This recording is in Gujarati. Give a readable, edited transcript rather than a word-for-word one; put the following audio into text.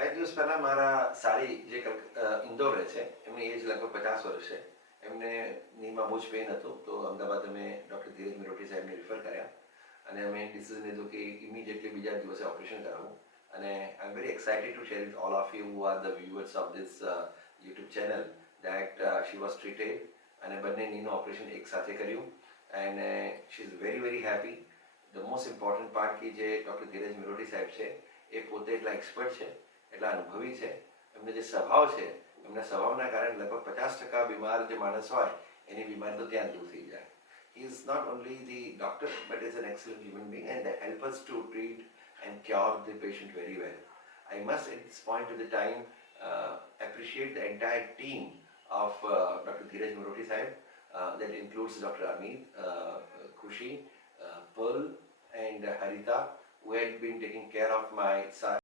કઈ દિવસ પહેલા મારા સાડી જે ઇન્દોર રહે છે એમની એજ લગભગ 50 વર્ષ છે. એમને નીમાં બહુ જ પેઇન હતું, તો અમદાવાદ અમે ડૉક્ટર ધીરજ મિરોટી સાહેબને રિફર કર્યા અને અમે ડિસિઝન લીધું કે ઇમિડિયેટલી બીજા દિવસે ઓપરેશન કરાવવું. અને I am very excited to share with all of you who are the viewers of this YouTube channel that she was treated અને બંને નીનું ઓપરેશન એક સાથે કર્યું and she is very very happy. The most important part કે જે ડૉક્ટર ધીરજ મિરોટી સાહેબ છે એ પોતે એટલા એક્સપર્ટ છે, એટલા અનુભવી છે. એમને જે સ્વભાવ છે, એમના સ્વભાવના કારણે લગભગ 50% બીમાર જે માણસ હોય એની બીમારી તો ત્યાં દૂર થઈ જાય. He is not only the doctor but is an excellent human being and they help us to treat and cure the patient very well. I must at this point of the time appreciate the entire team of Dr. Dheeraj Miroti Sahib. That includes Dr. Amit, Khushi, Pearl and Harita, who had been taking care of my